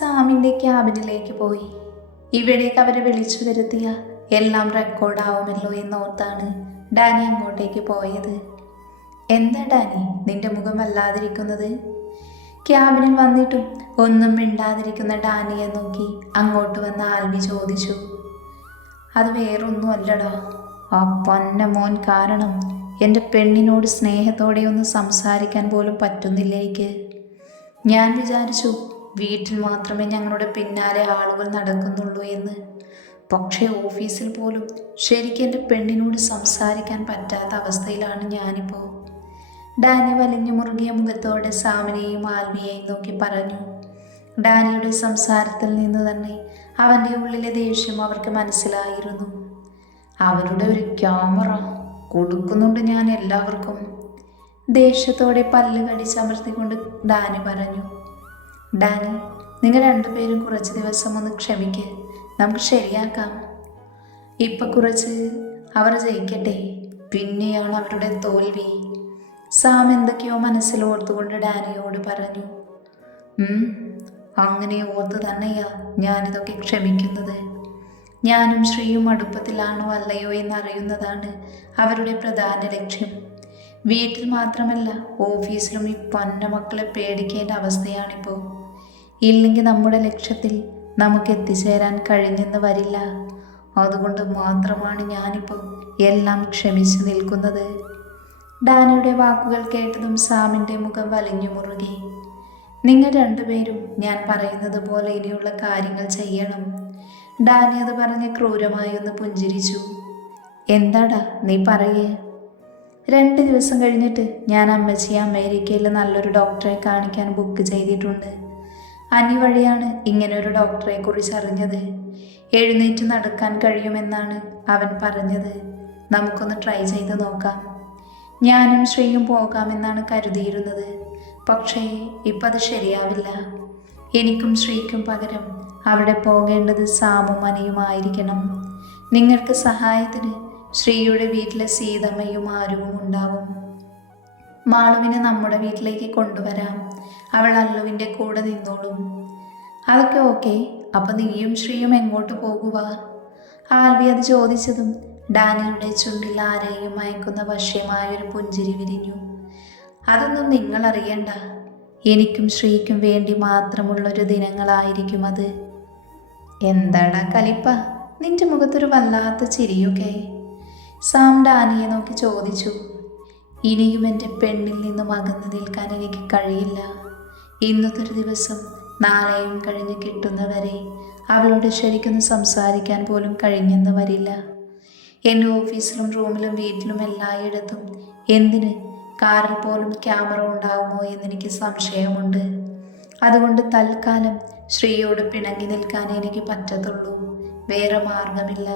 സാമിൻ്റെ ക്യാബിനിലേക്ക് പോയി. ഇവിടേക്ക് അവരെ വിളിച്ചു വരുത്തിയ എല്ലാം റെക്കോർഡാവുമല്ലോ എന്നോർത്താണ് ഡാനി അങ്ങോട്ടേക്ക് പോയത്. എന്താ ഡാനി, നിന്റെ മുഖം വല്ലാതിരിക്കുന്നത്? ക്യാബിനിൽ വന്നിട്ടും ഒന്നും മിണ്ടാതിരിക്കുന്ന ഡാനിയെ നോക്കി അങ്ങോട്ട് വന്ന ആൽവി ചോദിച്ചു. അത് വേറൊന്നും അല്ലടാ, ആ പൊന്ന മോൻ കാരണം എൻ്റെ പെണ്ണിനോട് സ്നേഹത്തോടെ ഒന്ന് സംസാരിക്കാൻ പോലും പറ്റുന്നില്ല എനിക്ക്. ഞാൻ വിചാരിച്ചു വീട്ടിൽ മാത്രമേ ഞങ്ങളുടെ പിന്നാലെ ആളുകൾ നടക്കുന്നുള്ളൂ എന്ന്. പക്ഷേ ഓഫീസിൽ പോലും ശരിക്കും എൻ്റെ പെണ്ണിനോട് സംസാരിക്കാൻ പറ്റാത്ത അവസ്ഥയിലാണ് ഞാനിപ്പോൾ. ഡാനി വലിഞ്ഞു മുറുകിയ മുഖത്തോടെ സാമിനെയും ആൽവിയെയും നോക്കി പറഞ്ഞു. ഡാനിയുടെ സംസാരത്തിൽ നിന്ന് തന്നെ അവൻ്റെ ഉള്ളിലെ ദേഷ്യം അവർക്ക് മനസ്സിലായിരുന്നു. അവരുടെ ഒരു ക്യാമറ കൊടുക്കുന്നുണ്ട് ഞാൻ എല്ലാവർക്കും. ദേഷ്യത്തോടെ പല്ല് കടിച്ചമർത്തിക്കൊണ്ട് ഡാനി പറഞ്ഞു. ഡാനി, നിങ്ങൾ രണ്ടുപേരും കുറച്ച് ദിവസം ഒന്ന് ക്ഷമിക്ക്, നമുക്ക് ശരിയാക്കാം. ഇപ്പം കുറച്ച് അവർ ജയിക്കട്ടെ, പിന്നെയാണ് അവരുടെ തോൽവി. സാം എന്തൊക്കെയോ മനസ്സിൽ ഓർത്തുകൊണ്ട് ഡാനിയോട് പറഞ്ഞു. അങ്ങനെ ഓർത്ത് തന്നെയാ ഞാനിതൊക്കെ ക്ഷമിക്കുന്നത്. ഞാനും ശ്രീയും അടുപ്പത്തിലാണോ അല്ലയോ എന്നറിയുന്നതാണ് അവരുടെ പ്രധാന ലക്ഷ്യം. വീട്ടിൽ മാത്രമല്ല ഓഫീസിലും ഈ പന്ന മക്കളെ പേടിക്കേണ്ട അവസ്ഥയാണിപ്പോൾ. ഇല്ലെങ്കിൽ നമ്മുടെ ലക്ഷ്യത്തിൽ നമുക്ക് എത്തിച്ചേരാൻ കഴിഞ്ഞെന്ന് വരില്ല. അതുകൊണ്ട് മാത്രമാണ് ഞാനിപ്പോൾ എല്ലാം ക്ഷമിച്ചു നിൽക്കുന്നത്. ഡാനിയുടെ വാക്കുകൾ കേട്ടതും സാമിൻ്റെ മുഖം വലിഞ്ഞു മുറുകി. നിങ്ങൾ രണ്ടുപേരും ഞാൻ പറയുന്നത് പോലെ ഇനിയുള്ള കാര്യങ്ങൾ ചെയ്യണം. ഡാനി അത് പറഞ്ഞ് ക്രൂരമായി ഒന്ന് പുഞ്ചിരിച്ചു. എന്താടാ നീ പറയേ? 2 ദിവസം കഴിഞ്ഞിട്ട് ഞാൻ അമ്മച്ചിയെ അമേരിക്കയിൽ നല്ലൊരു ഡോക്ടറെ കാണിക്കാൻ ബുക്ക് ചെയ്തിട്ടുണ്ട്. അനി വഴിയാണ് ഇങ്ങനൊരു ഡോക്ടറെ കുറിച്ച് അറിഞ്ഞത്. എഴുന്നേറ്റ് നടക്കാൻ കഴിയുമെന്നാണ് അവൻ പറഞ്ഞത്. നമുക്കൊന്ന് ട്രൈ ചെയ്ത് നോക്കാം. ഞാനും ശ്രീയും പോകാമെന്നാണ് കരുതിയിരുന്നത്. പക്ഷേ ഇപ്പം അത് ശരിയാവില്ല. എനിക്കും ശ്രീക്കും പകരം അവിടെ പോകേണ്ടത് സാമും അനിയുമായിരിക്കണം. നിങ്ങൾക്ക് സഹായത്തിന് ശ്രീയുടെ വീട്ടിലെ സീതമ്മയും ആരുവും ഉണ്ടാവും. മാളുവിനെ നമ്മുടെ വീട്ടിലേക്ക് കൊണ്ടുവരാം. അവൾ അല്ലുവിൻ്റെ കൂടെ നിന്നോളും. അതൊക്കെ ഓക്കെ. അപ്പം നീയും ശ്രീയും എങ്ങോട്ട് പോകുക? ആൽവി അത് ചോദിച്ചതും ഡാനിയുടെ ചുണ്ടിൽ ആരെയും മയക്കുന്ന വശ്യമായൊരു പുഞ്ചിരി വിരിഞ്ഞു. അതൊന്നും നിങ്ങൾ അറിയണ്ട. എനിക്കും ശ്രീക്കും വേണ്ടി മാത്രമുള്ളൊരു ദിനങ്ങളായിരിക്കും അത്. എന്താടാ കലിപ്പ, നിന്റെ മുഖത്തൊരു വല്ലാത്ത ചിരിയൊക്കെ? സാം ഡാനിയെ നോക്കി ചോദിച്ചു. ഇനിയും എൻ്റെ പെണ്ണിൽ നിന്നും അകന്നു നിൽക്കാൻ എനിക്ക് കഴിയില്ല. ഇന്നത്തെ ഒരു ദിവസം നാളെയും കഴിഞ്ഞ് കിട്ടുന്നവരെ അവളോട് ശരിക്കൊന്ന് സംസാരിക്കാൻ പോലും കഴിഞ്ഞെന്ന് വരില്ല. എൻ്റെ ഓഫീസിലും റൂമിലും വീട്ടിലും എല്ലായിടത്തും എന്തിന് കാറിൽ പോലും ക്യാമറ ഉണ്ടാവുമോ എന്നെനിക്ക് സംശയമുണ്ട്. അതുകൊണ്ട് തൽക്കാലം ശ്രീയോട് പിണങ്ങി നിൽക്കാൻ എനിക്ക് പറ്റത്തുള്ളൂ. വേറെ മാർഗമില്ല.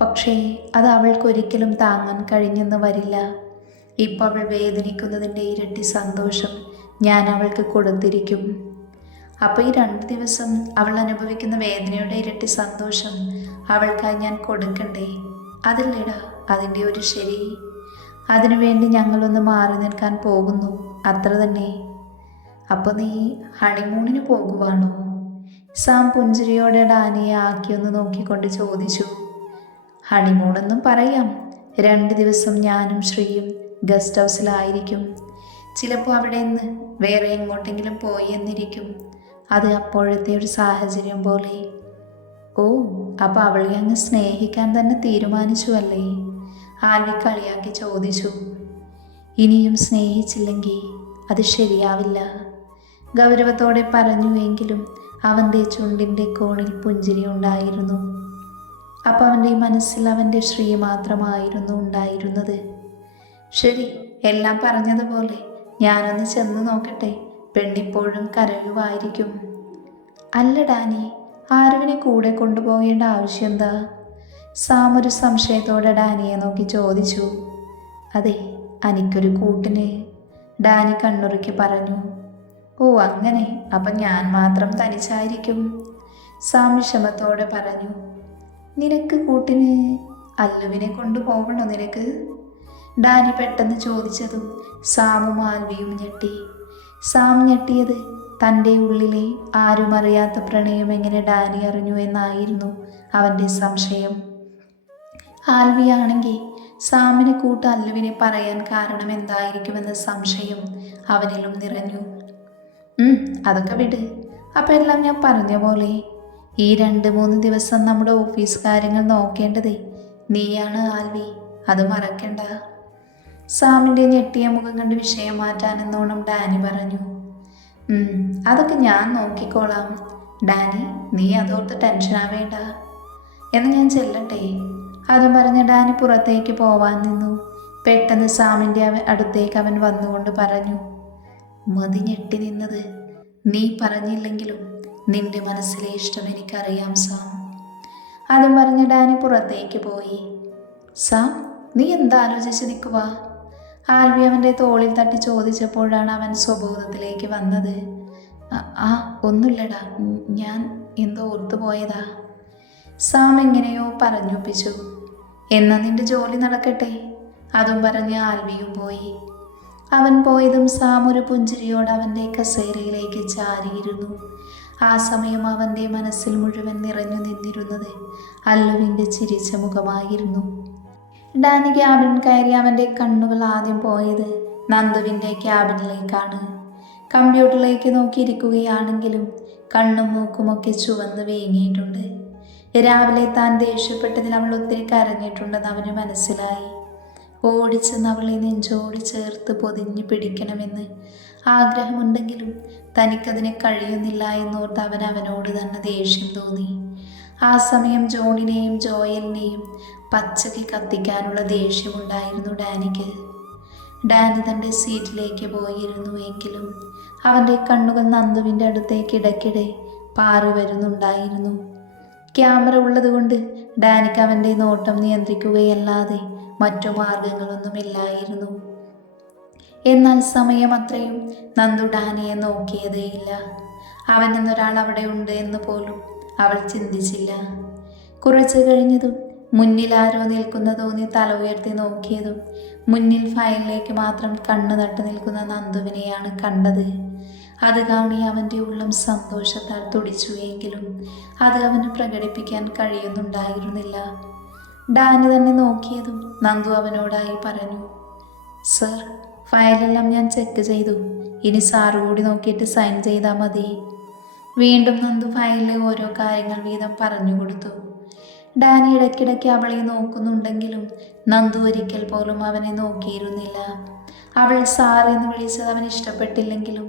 പക്ഷേ അത് അവൾക്കൊരിക്കലും താങ്ങാൻ കഴിഞ്ഞെന്ന് വരില്ല. ഇപ്പം അവൾ വേദനിക്കുന്നതിൻ്റെ ഇരട്ടി സന്തോഷം ഞാൻ അവൾക്ക് കൊടുത്തിരിക്കും. അപ്പോൾ ഈ 2 ദിവസം അവൾ അനുഭവിക്കുന്ന വേദനയുടെ ഇരട്ടി സന്തോഷം അവൾക്കായി ഞാൻ കൊടുക്കണ്ടേ? അതല്ലേടാ അതിൻ്റെ ഒരു ശരി. അതിനുവേണ്ടി ഞങ്ങളൊന്ന് മാറി നിൽക്കാൻ പോകുന്നു, അത്ര തന്നെ. അപ്പോൾ നീ ഹണിമൂണിന് പോകുവാണോ? സാം പുഞ്ചിരിയോടെ ഡാനിയെ ആക്കിയൊന്ന് നോക്കിക്കൊണ്ട് ചോദിച്ചു. ഹണിമൂണെന്നും പറയാം. 2 ദിവസം ഞാനും ശ്രീയും ഗസ്റ്റ് ഹൗസിലായിരിക്കും. ചിലപ്പോൾ അവിടെ നിന്ന് വേറെ എങ്ങോട്ടെങ്കിലും പോയി എന്നിരിക്കും. അത് അപ്പോഴത്തെ ഒരു സാഹചര്യം പോലെ. ഓ, അപ്പോൾ അവളെ അങ്ങ് സ്നേഹിക്കാൻ തന്നെ തീരുമാനിച്ചു അല്ലേ? ആൽവി കളിയാക്കി ചോദിച്ചു. ഇനിയും സ്നേഹിച്ചില്ലെങ്കിൽ അത് ശരിയാവില്ല, ഗൗരവത്തോടെ പറഞ്ഞുവെങ്കിലും അവൻ്റെ ചുണ്ടിൻ്റെ കോണിൽ പുഞ്ചിരി ഉണ്ടായിരുന്നു. അപ്പം അവൻ്റെ മനസ്സിൽ അവൻ്റെ ശ്രീ മാത്രമായിരുന്നു ഉണ്ടായിരുന്നത്. ശരി, എല്ലാം പറഞ്ഞതുപോലെ ഞാനൊന്ന് ചെന്ന് നോക്കട്ടെ. പെണ്ണിപ്പോഴും കരയുമായിരിക്കും. അല്ല ഡാനി, ആരുവിനെ കൂടെ കൊണ്ടുപോകേണ്ട ആവശ്യം എന്താ? സാം ഒരു സംശയത്തോടെ ഡാനിയെ നോക്കി ചോദിച്ചു. അതെ, എനിക്കൊരു കൂട്ടിന്, ഡാനി കണ്ണുറുക്കി പറഞ്ഞു. ഓ അങ്ങനെ, അപ്പം ഞാൻ മാത്രം തനിച്ചായിരിക്കും, സാം വിഷമത്തോടെ പറഞ്ഞു. നിനക്ക് കൂട്ടിന് അല്ലുവിനെ കൊണ്ടുപോകണോ നിനക്ക്? ഡാനി പെട്ടെന്ന് ചോദിച്ചതും സാമും ആൽവിയും ഞെട്ടി. സാം ഞെട്ടിയത് തൻ്റെ ഉള്ളിലെ ആരും അറിയാത്ത പ്രണയം എങ്ങനെ ഡാനി അറിഞ്ഞു എന്നായിരുന്നു അവൻ്റെ സംശയം. ആൽവിയാണെങ്കിൽ സാമിനെ കൂട്ട് അല്ലുവിനെ പറയാൻ കാരണം എന്തായിരിക്കുമെന്ന സംശയം അവനിലും നിറഞ്ഞു. അതൊക്കെ വിട്. അപ്പം എല്ലാം ഞാൻ പറഞ്ഞ പോലെ ഈ 2-3 ദിവസം നമ്മുടെ ഓഫീസ് കാര്യങ്ങൾ നോക്കേണ്ടത് നീയാണ് ആൽവി, അത് മറക്കണ്ട. സാമിൻ്റെ ഞെട്ടിയ മുഖം കണ്ട് വിഷയം മാറ്റാനെന്നോണം ഡാനി പറഞ്ഞു. അതൊക്കെ ഞാൻ നോക്കിക്കോളാം ഡാനി, നീ അതോർത്ത് ടെൻഷനാവേണ്ട. എന്ന് ഞാൻ ചെല്ലട്ടെ. അതും പറഞ്ഞ് ഡാനി പുറത്തേക്ക് പോവാൻ നിന്നു. പെട്ടെന്ന് സാമിൻ്റെ അടുത്തേക്ക് അവൻ വന്നുകൊണ്ട് പറഞ്ഞു, മതി ഞെട്ടി നിന്നത്. നീ പറഞ്ഞില്ലെങ്കിലും നിന്റെ മനസ്സിലെ ഇഷ്ടം എനിക്കറിയാം സാം. അതും പറഞ്ഞ് ഡാനി പുറത്തേക്ക് പോയി. സാം, നീ എന്താലോചിച്ച് നിൽക്കുക? ആൽവി അവൻ്റെ തോളിൽ തട്ടി ചോദിച്ചപ്പോഴാണ് അവൻ സ്വബോധത്തിലേക്ക് വന്നത്. ഒന്നുമില്ലടാ, ഞാൻ എന്തോ ഓർത്തുപോയതാ. സാം എങ്ങനെയോ പറഞ്ഞൊപ്പിച്ചു. എന്നാ നിന്റെ ജോലി നടക്കട്ടെ. അതും പറഞ്ഞ് ആൽവിയും പോയി. അവൻ പോയതും സാം ഒരു പുഞ്ചിരിയോട് അവൻ്റെ കസേരയിലേക്ക് ചാരിയിരുന്നു. ആ സമയം അവൻ്റെ മനസ്സിൽ മുഴുവൻ നിറഞ്ഞു നിന്നിരുന്നത് അല്ലുവിൻ്റെ ചിരിച്ച മുഖമായിരുന്നു. ഡാനി ക്യാബിൻ കയറി അവൻ്റെ കണ്ണുകൾ ആദ്യം പോയത് നന്ദുവിൻ്റെ ക്യാബിനിലേക്കാണ്. കമ്പ്യൂട്ടറിലേക്ക് നോക്കിയിരിക്കുകയാണെങ്കിലും കണ്ണും മൂക്കുമൊക്കെ ചുവന്ന് വീങ്ങിയിട്ടുണ്ട്. രാവിലെ താൻ ദേഷ്യപ്പെട്ടതിൽ അവൾ ഒത്തിരി കരഞ്ഞിട്ടുണ്ടെന്ന് അവന് മനസ്സിലായി. ഓടിച്ചെന്ന് അവളെ നെഞ്ചോട് ചേർത്ത് പൊതിഞ്ഞു പിടിക്കണമെന്ന് ആഗ്രഹമുണ്ടെങ്കിലും തനിക്കതിന് കഴിയുന്നില്ല എന്നോർത്ത് അവനോട് തന്നെ ദേഷ്യം തോന്നി. ആ സമയം ജോണിനെയും ജോയലിനെയും പച്ചയ്ക്ക് കത്തിക്കാനുള്ള ദേഷ്യമുണ്ടായിരുന്നു ഡാനിക്ക്. ഡാനി തൻ്റെ സീറ്റിലേക്ക് പോയിരുന്നു. എങ്കിലും അവൻ്റെ കണ്ണുകൾ നന്ദുവിൻ്റെ അടുത്തേക്ക് ഇടയ്ക്കിടെ പാറി വരുന്നുണ്ടായിരുന്നു. ക്യാമറ ഉള്ളതുകൊണ്ട് ഡാനിക്ക് അവൻ്റെ നോട്ടം നിയന്ത്രിക്കുകയല്ലാതെ മറ്റു മാർഗങ്ങളൊന്നുമില്ലായിരുന്നു. എന്നാൽ സമയം അത്രയും നന്ദു ഡാനിയെ നോക്കിയതേയില്ല. അവനെന്നൊരാൾ അവിടെ ഉണ്ട് എന്ന് പോലും അവൾ ചിന്തിച്ചില്ല. കുറച്ച് കഴിഞ്ഞതും മുന്നിൽ ആരോ നിൽക്കുന്ന തോന്നി തല ഉയർത്തി നോക്കിയതും മുന്നിൽ ഫയലിലേക്ക് മാത്രം കണ്ണ് നട്ടു നിൽക്കുന്ന നന്ദുവിനെയാണ് കണ്ടത്. അത് കാണി അവൻ്റെ ഉള്ളം സന്തോഷത്താൽ തുടിച്ചുവെങ്കിലും അത് അവന് പ്രകടിപ്പിക്കാൻ കഴിയുന്നുണ്ടായിരുന്നില്ല. ഡാനി തന്നെ നോക്കിയതും നന്ദു അവനോടായി പറഞ്ഞു, സർ, ഫയലെല്ലാം ഞാൻ ചെക്ക് ചെയ്തു. ഇനി സാറ് കൂടി നോക്കിയിട്ട് സൈൻ ചെയ്താൽ മതി. വീണ്ടും നന്ദു ഫയലിലെ ഓരോ കാര്യങ്ങൾ വീതം പറഞ്ഞു കൊടുത്തു. ഡാനി ഇടയ്ക്കിടയ്ക്ക് അവളെ നോക്കുന്നുണ്ടെങ്കിലും നന്ദു ഒരിക്കൽ പോലും അവനെ നോക്കിയിരുന്നില്ല. അവൾ സാർ എന്ന് വിളിച്ചത് അവൻ ഇഷ്ടപ്പെട്ടില്ലെങ്കിലും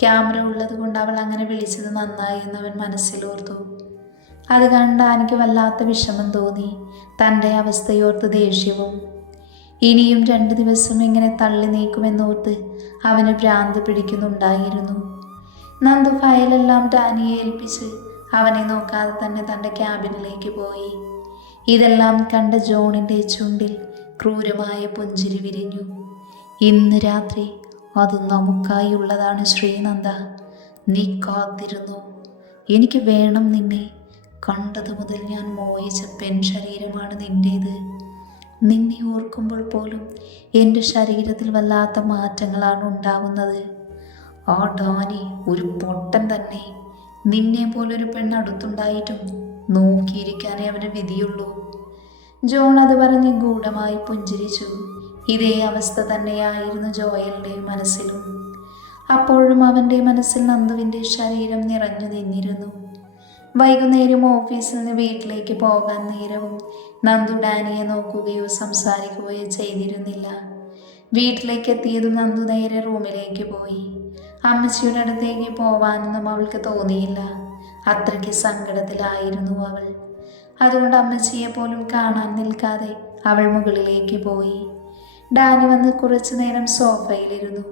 ക്യാമറ ഉള്ളത് കൊണ്ട് അവൾ അങ്ങനെ വിളിച്ചത് നന്നായി എന്ന് അവൻ മനസ്സിലോർത്തു. അത് കണ്ട് ഡാനിക്ക് വല്ലാത്ത വിഷമം തോന്നി. തൻ്റെ അവസ്ഥയോർത്ത് ദേഷ്യവും. ഇനിയും 2 ദിവസം ഇങ്ങനെ തള്ളി നീക്കുമെന്നോർത്ത് അവന് ഭ്രാന്ത് പിടിക്കുന്നുണ്ടായിരുന്നു. നന്ദു ഫയലെല്ലാം ഡാനിയെ ഏൽപ്പിച്ച് അവനെ നോക്കാതെ തന്നെ തൻ്റെ ക്യാബിനിലേക്ക് പോയി. ഇതെല്ലാം കണ്ട ജോണിൻ്റെ ചുണ്ടിൽ ക്രൂരമായ പുഞ്ചിരി വിരിഞ്ഞു. ഇന്ന് രാത്രി അത് നമുക്കായുള്ളതാണ് ശ്രീനന്ദ. നീ കാത്തിരുന്നു. എനിക്ക് വേണം നിന്നെ. കണ്ടതു മുതൽ ഞാൻ മോഹിച്ച ശരീരമാണ് നിൻ്റേത്. നിന്നെ ഓർക്കുമ്പോൾ പോലും എൻ്റെ ശരീരത്തിൽ വല്ലാത്ത മാറ്റങ്ങളാണ് ഉണ്ടാവുന്നത്. ആ ഡാനി ഒരു പൊട്ടൻ തന്നെ. നിന്നെ പോലൊരു പെണ്ണടുത്തുണ്ടായിട്ടും നോക്കിയിരിക്കാനേ അവന് വിധിയുള്ളൂ. ജോൺ അത് പറഞ്ഞ് ഗൂഢമായി പുഞ്ചിരിച്ചു. ഇതേ അവസ്ഥ തന്നെയായിരുന്നു ജോയലിൻ്റെ മനസ്സിലും. അപ്പോഴും അവൻ്റെ മനസ്സിൽ നന്ദുവിൻ്റെ ശരീരം നിറഞ്ഞു നിന്നിരുന്നു. വൈകുന്നേരം ഓഫീസിൽ നിന്ന് വീട്ടിലേക്ക് പോകാൻ നേരവും നന്ദു ഡാനിയെ നോക്കുകയോ സംസാരിക്കുകയോ ചെയ്തിരുന്നില്ല. വീട്ടിലേക്ക് എത്തിയതും നന്ദു നേരെ റൂമിലേക്ക് പോയി. അമ്മച്ചിയുടെ അടുത്തേക്ക് പോവാനൊന്നും അവൾക്ക് തോന്നിയില്ല. അത്രയ്ക്ക് സങ്കടത്തിലായിരുന്നു അവൾ. അതുകൊണ്ട് അമ്മച്ചിയെ പോലും കാണാൻ നിൽക്കാതെ അവൾ മുകളിലേക്ക് പോയി. ഡാനി വന്ന് കുറച്ചു നേരം സോഫയിലിരുന്നു.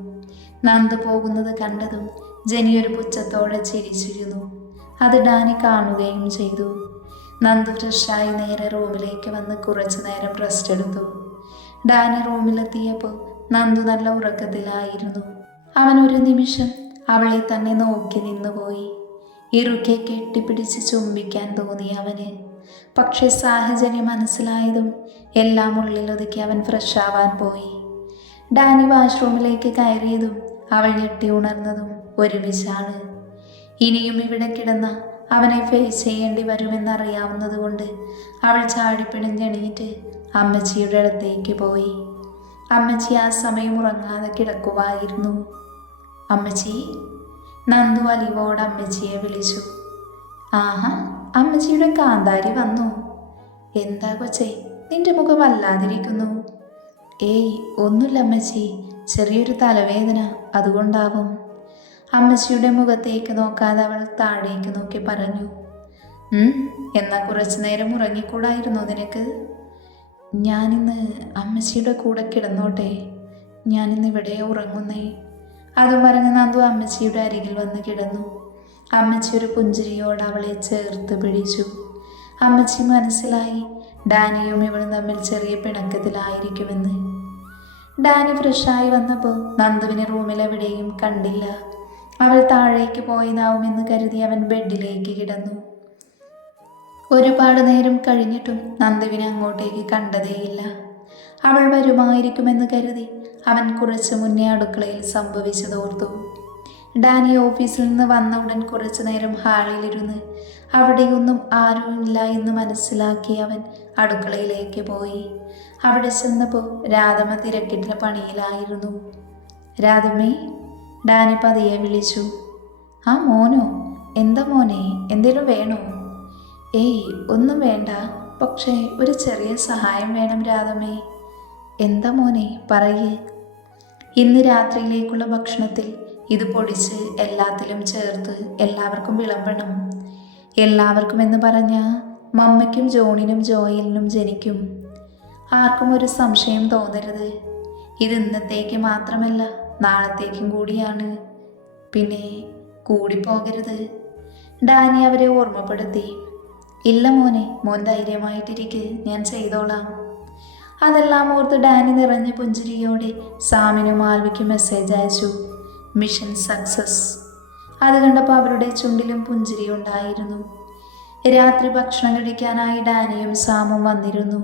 നന്ദു പോകുന്നത് കണ്ടതും ജെനി ഒരു പുച്ഛത്തോടെ ചിരിച്ചിരുന്നു. അത് ഡാനി കാണുകയും ചെയ്തു. നന്ദു ഫ്രഷായി നേരെ റൂമിലേക്ക് വന്ന് കുറച്ചു നേരം റെസ്റ്റ് എടുത്തു. ഡാനി റൂമിലെത്തിയപ്പോൾ നന്ദു നല്ല ഉറക്കത്തിലായിരുന്നു. അവൻ ഒരു നിമിഷം അവളെ തന്നെ നോക്കി നിന്നുപോയി. ഇറുക്കെ കെട്ടിപ്പിടിച്ച് ചുംബിക്കാൻ തോന്നി അവന്. പക്ഷെ സാഹചര്യം മനസ്സിലായതും എല്ലാം ഉള്ളിലൊതുക്കി അവൻ ഫ്രഷാവാൻ പോയി. ഡാനി വാഷ്റൂമിലേക്ക് കയറിയതും അവൾ ഞെട്ടി ഉണർന്നതും ഒരുമിച്ചാണ്. ഇനിയും ഇവിടെ കിടന്ന അവനെ ഫേസ് ചെയ്യേണ്ടി വരുമെന്നറിയാവുന്നതുകൊണ്ട് അവൾ ചാടിപ്പിണിഞ്ഞെണീറ്റ് അമ്മച്ചിയുടെ അടുത്തേക്ക് പോയി. അമ്മച്ചി ആ സമയം ഉറങ്ങാതെ കിടക്കുവായിരുന്നു. അമ്മച്ചി, നന്ദു അലിവോട് അമ്മച്ചിയെ വിളിച്ചു. ആഹാ, അമ്മച്ചിയുടെ കാന്താരി വന്നു. എന്താ കൊച്ചേ, നിന്റെ മുഖം വല്ലാതിരിക്കുന്നു. ഏയ് ഒന്നുമില്ല അമ്മച്ചി, ചെറിയൊരു തലവേദന, അതുകൊണ്ടാവും. അമ്മച്ചിയുടെ മുഖത്തേക്ക് നോക്കാതെ അവൾ താഴേക്ക് നോക്കി പറഞ്ഞു. എന്നാ കുറച്ചു നേരം ഉറങ്ങിക്കൂടായിരുന്നോ നിനക്ക്? ഞാനിന്ന് അമ്മച്ചിയുടെ കൂടെ കിടന്നോട്ടെ, ഞാനിന്ന് ഇവിടെ ഉറങ്ങുന്നേ. അതും പറഞ്ഞ് നന്ദു അമ്മച്ചിയുടെ അരികിൽ വന്ന് കിടന്നു. അമ്മച്ചി ഒരു പുഞ്ചിരിയോട് അവളെ ചേർത്ത് പിടിച്ചു. അമ്മച്ചി മനസ്സിലായി ഡാനിയും ഇവളും തമ്മിൽ ചെറിയ പിണക്കത്തിലായിരിക്കുമെന്ന്. ഡാനി ഫ്രഷായി വന്നപ്പോൾ നന്ദുവിനെ റൂമിലെവിടെയും കണ്ടില്ല. അവൾ താഴേക്ക് പോയതാവുമെന്ന് കരുതി അവൻ ബെഡിലേക്ക് കിടന്നു. ഒരുപാട് നേരം കഴിഞ്ഞിട്ടും നന്ദുവിനെ അങ്ങോട്ടേക്ക് കണ്ടതേയില്ല. അവൾ വരുമായിരിക്കുമെന്ന് കരുതി അവൻ കുറച്ച് മുന്നേ അടുക്കളയിൽ സംഭവിച്ചതോർത്തു. ഡാനി ഓഫീസിൽ നിന്ന് വന്ന ഉടൻ കുറച്ചു നേരം ഹാളിലിരുന്ന് അവിടെയൊന്നും ആരുമില്ല എന്ന് മനസ്സിലാക്കി അവൻ അടുക്കളയിലേക്ക് പോയി. അവിടെ ചെന്നപ്പോൾ രാധമ്മ തിരക്കിട്ട പണിയിലായിരുന്നു. രാധമ്മേ, ഡാനി പതിയെ വിളിച്ചു. ആ മോനോ? എന്താ മോനെ, എന്തേലും വേണോ? ഏയ് ഒന്നും വേണ്ട, പക്ഷേ ഒരു ചെറിയ സഹായം വേണം രാധമ്മേ. എന്താ മോനെ, പറയേ. ഇന്ന് രാത്രിയിലേക്കുള്ള ഭക്ഷണത്തിൽ ഇത് പൊടിച്ച് എല്ലാത്തിലും ചേർത്ത് എല്ലാവർക്കും വിളമ്പണം. എല്ലാവർക്കും എന്ന് പറഞ്ഞാൽ മമ്മയ്ക്കും ജോണിനും ജോയലിനും ജനിക്കും. ആർക്കും ഒരു സംശയം തോന്നരുത്. ഇത് ഇന്നത്തേക്ക് മാത്രമല്ല, നാളത്തേക്കും കൂടിയാണ്. പിന്നെ കൂടിപ്പോകരുത്. ഡാനി അവരെ ഓർമ്മപ്പെടുത്തി. ഇല്ല മോനെ, മോൻ ധൈര്യമായിട്ടിരിക്കെ, ഞാൻ ചെയ്തോളാം. അതെല്ലാം ഓർത്ത് ഡാനി നിറഞ്ഞ പുഞ്ചിരിയോടെ സാമിനും ആൽവിക്കും മെസ്സേജ് അയച്ചു. Mission success. അത് കണ്ടപ്പോൾ അവരുടെ ചുണ്ടിലും പുഞ്ചിരി ഉണ്ടായിരുന്നു. രാത്രി ഭക്ഷണം കഴിക്കാനായി ഡാനിയും സാമും വന്നിരുന്നു.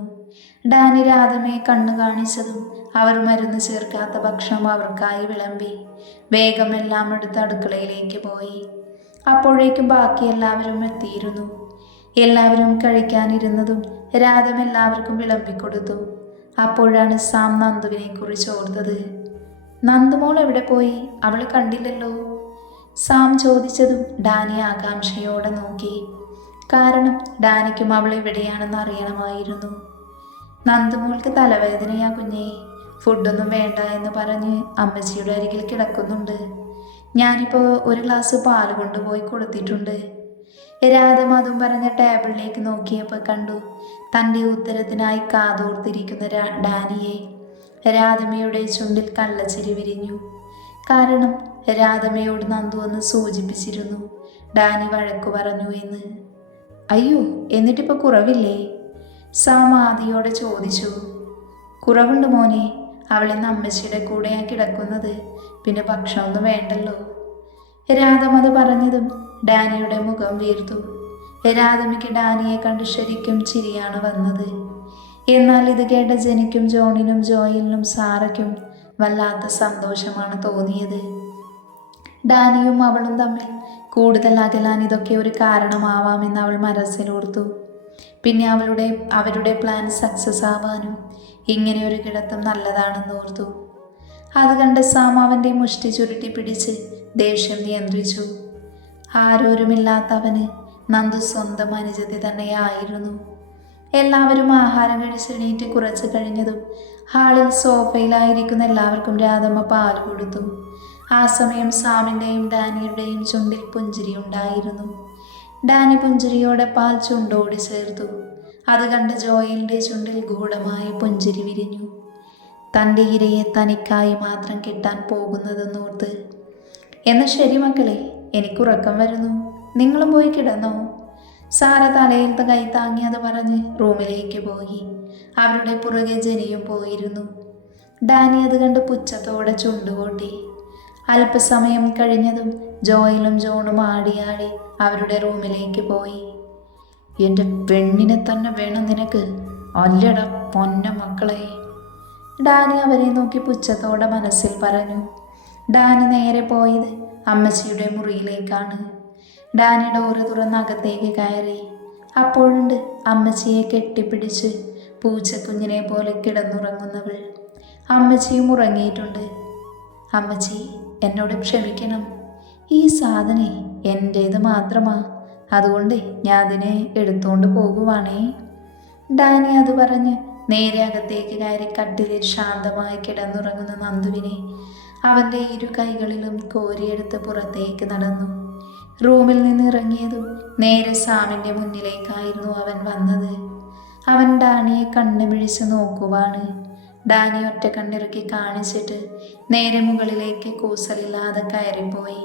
ഡാനി രാധമ്മയെ കണ്ണു കാണിച്ചതും അവർ മരുന്ന് ചേർക്കാത്ത ഭക്ഷണം അവർക്കായി വിളമ്പി. വേഗം എല്ലാം എടുത്ത് അടുക്കളയിലേക്ക് പോയി. അപ്പോഴേക്കും ബാക്കി എല്ലാവരും എത്തിയിരുന്നു. എല്ലാവരും കഴിക്കാനിരുന്നതും രാധം എല്ലാവർക്കും വിളമ്പിക്കൊടുത്തു. അപ്പോഴാണ് സാം നന്ദുവിനെ കുറിച്ച് ഓർത്തത്. നന്ദുമോൾ എവിടെ പോയി? അവളെ കണ്ടില്ലല്ലോ. സാം ചോദിച്ചതും ഡാനി ആകാംക്ഷയോടെ നോക്കി. കാരണം ഡാനിക്കും അവൾ എവിടെയാണെന്ന് അറിയണമായിരുന്നു. നന്ദുമോൾക്ക് തലവേദനയാ കുഞ്ഞേ, ഫുഡൊന്നും വേണ്ട എന്ന് പറഞ്ഞ് അമ്മച്ചിയുടെ അരികിൽ കിടക്കുന്നുണ്ട്. ഞാനിപ്പോൾ ഒരു ഗ്ലാസ് പാല് കൊണ്ടുപോയി കൊടുത്തിട്ടുണ്ട്. രാധം അതും പറഞ്ഞ ടേബിളിലേക്ക് നോക്കിയപ്പോൾ കണ്ടു തൻ്റെ ഉത്തരത്തിനായി കാതോർത്തിരിക്കുന്ന ഡാനിയെ. രാധമ്മയുടെ ചുണ്ടിൽ കള്ളച്ചിരി വിരിഞ്ഞു. കാരണം രാധമ്മയോട് നന്ദു ഒന്ന് സൂചിപ്പിച്ചിരുന്നു ഡാനി വഴക്കു പറഞ്ഞു എന്ന്. അയ്യോ, എന്നിട്ടിപ്പോൾ കുറവില്ലേ? സാം ആദിയോടെ ചോദിച്ചു. കുറവുണ്ട് മോനെ, അവളിന്ന് അമ്മച്ചിയുടെ കൂടെയാ കിടക്കുന്നത്, പിന്നെ ഭക്ഷണമൊന്നും വേണ്ടല്ലോ. രാധം അത് പറഞ്ഞതും ഡാനിയുടെ മുഖം വീർത്തു. രാധമ്മയ്ക്ക് ഡാനിയെ കണ്ട് ശരിക്കും ചിരിയാണ് വന്നത്. എന്നാൽ ഇത് കേട്ട ജനിക്കും ജോണിനും ജോയലിനും സാറയ്ക്കും വല്ലാത്ത സന്തോഷമാണ് തോന്നിയത്. ഡാനിയും അവളും തമ്മിൽ കൂടുതൽ അകലാൻ ഇതൊക്കെ ഒരു കാരണമാവാമെന്ന് അവൾ മനസ്സിലോർത്തു. പിന്നെ അവരുടെ പ്ലാൻ സക്സസ് ആവാനും ഇങ്ങനെ ഒരു കിടത്തം നല്ലതാണെന്ന് ഓർത്തു. അത് കണ്ട് സാം അവൻ്റെ മുഷ്ടി ചുരുട്ടി പിടിച്ച് ദേഷ്യം നിയന്ത്രിച്ചു. ആരോരുമില്ലാത്തവന് നന്ദു സ്വന്തം അനുജത്തി തന്നെയായിരുന്നു. എല്ലാവരും ആഹാരം കഴിച്ചെണീറ്റ് കുറച്ച് കഴിഞ്ഞതും ഹാളിൽ സോഫയിലായിരിക്കുന്ന എല്ലാവർക്കും രാധമ്മ പാൽ കൊടുത്തു. ആ സമയം സാമിൻ്റെയും ഡാനിയുടെയും ചുണ്ടിൽ പുഞ്ചിരി ഉണ്ടായിരുന്നു. ഡാനി പുഞ്ചിരിയോടെ പാൽ ചുണ്ടോട് ചേർത്തു. അത് കണ്ട് ജോയലിൻ്റെ ചുണ്ടിൽ ഗൂഢമായ പുഞ്ചിരി വിരിഞ്ഞു. തൻ്റെ ഇരയെ തനിക്കായി മാത്രം കിട്ടാൻ പോകുന്നതെന്നോർത്ത്. എന്നാൽ ശരി മക്കളെ, എനിക്കുറക്കം വരുന്നു, നിങ്ങളും പോയി കിടന്നോ. സാറ തലയിലത്തെ കൈ താങ്ങിയത് പറഞ്ഞ് റൂമിലേക്ക് പോയി. അവരുടെ പുറകെ ജനിയും പോയിരുന്നു. ഡാനി അത് കണ്ട് പുച്ഛത്തോടെ ചുണ്ടുകൊട്ടി. അല്പസമയം കഴിഞ്ഞതും ജോയലും ജോണും ആടിയാടി അവരുടെ റൂമിലേക്ക് പോയി. എൻ്റെ പെണ്ണിനെ തന്നെ വേണം നിനക്ക്, അല്ലട പൊന്ന മക്കളെ. ഡാനി അവരെ നോക്കി പുച്ഛത്തോടെ മനസ്സിൽ പറഞ്ഞു. ഡാനി നേരെ പോയത് അമ്മച്ചിയുടെ മുറിയിലേക്കാണ്. ഡാനി ഡോറ് തുറന്ന് അകത്തേക്ക് കയറി. അപ്പോഴുണ്ട് അമ്മച്ചിയെ കെട്ടിപ്പിടിച്ച് പൂച്ചക്കുഞ്ഞിനെ പോലെ കിടന്നുറങ്ങുന്നവൾ. അമ്മച്ചിയും ഉറങ്ങിയിട്ടുണ്ട്. അമ്മച്ചി, എന്നോട് ക്ഷമിക്കണം. ഈ സാധനെ എൻ്റേത് മാത്രമാ, അതുകൊണ്ട് ഞാൻ അതിനെ എടുത്തുകൊണ്ട് പോകുവാണേ. ഡാനി അത് പറഞ്ഞ് നേരെ അകത്തേക്ക് കയറി കട്ടിലിൽ ശാന്തമായി കിടന്നുറങ്ങുന്ന നന്ദുവിനെ അവൻ്റെ ഇരു കൈകളിലും കോരിയെടുത്ത് പുറത്തേക്ക് നടന്നു. റൂമിൽ നിന്ന് ഇറങ്ങിയതും നേരെ സാമിൻ്റെ മുന്നിലേക്കായിരുന്നു അവൻ വന്നത്. അവൻ ഡാനിയെ കണ്ണുമിഴിച്ച് നോക്കുവാണ്. ഡാനി ഒറ്റ കണ്ണിറുക്കി കാണിച്ചിട്ട് നേരെ മുകളിലേക്ക് കൂസലില്ലാതെ കയറിപ്പോയി.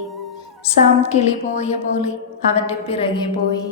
സാം കിളി പോയ പോലെ അവൻ്റെ പിറകെ പോയി.